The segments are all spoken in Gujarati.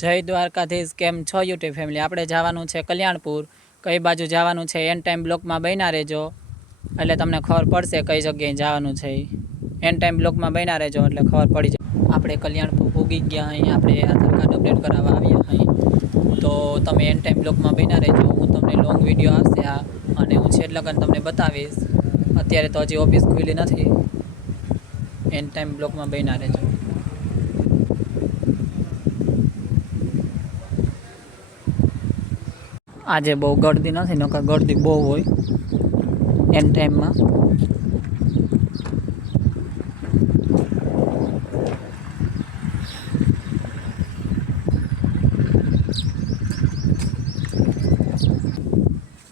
જય દ્વારકાધીશ, કેમ છો યુટ્યુબ ફેમિલી? આપણે જવાનું છે કલ્યાણપુર. કઈ બાજુ જવાનું છે એન ટાઈમ બ્લોકમાં બન્યા રહેજો, એટલે તમને ખબર પડશે કઈ જગ્યાએ જવાનું છે. એન ટાઈમ બ્લોકમાં બન્યા રહેજો એટલે ખબર પડી જાય. આપણે કલ્યાણપુર પૂગી ગયા, અહીં આપણે આધાર કાર્ડ અપડેટ કરાવવા આવ્યા અહીં. તો તમે એન ટાઈમ બ્લોકમાં બન્યા રહેજો. હું તમને લોંગ વિડીયો આવશે આ, અને હું છેલ્લે લગન તમને બતાવીશ. અત્યારે તો હજી ઓફિસ ખુલી નથી. એન ટાઈમ બ્લોકમાં બન્યા રહેજો. આજે બહુ ગળદી નથી, નકર ગળદી બહુ હોય એન ટાઈમમાં.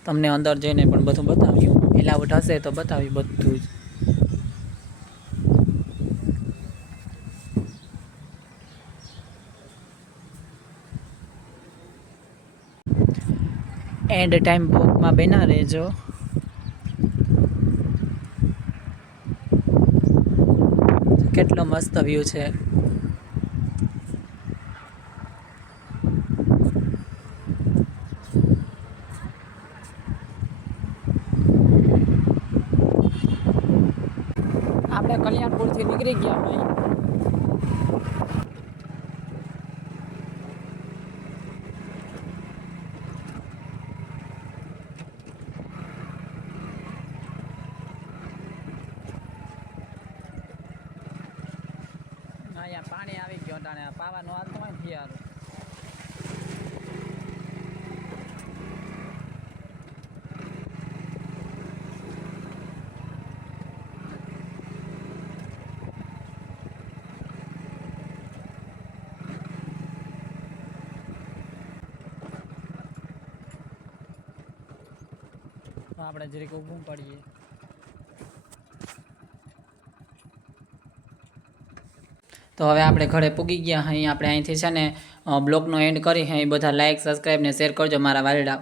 તમને અંદર જઈને પણ બધું બતાવ્યું, એલાવટ હશે તો બતાવ્યું બધું જ. એન્ડ ટાઈમ બ્લોકમાં બન્યા રહેજો. કેટલો મસ્ત વ્યૂ છે. આપણે કલ્યાણપુરથી નીકળી ગયા ભાઈ. અહીંયા પાણી આવી ગયો, તાણે પાવાનું હાલતું હોય ને થિયારું. આપણે જરીક ઊભું પડીએ. તો હવે આપણે ઘરે પૂગી ગયા. અહીં આપણે અહીંથી છે ને બ્લોગનો એન્ડ કરી. અહીં બધા લાઇક, સબસ્ક્રાઈબ ને શેર કરજો મારા વાલીડા.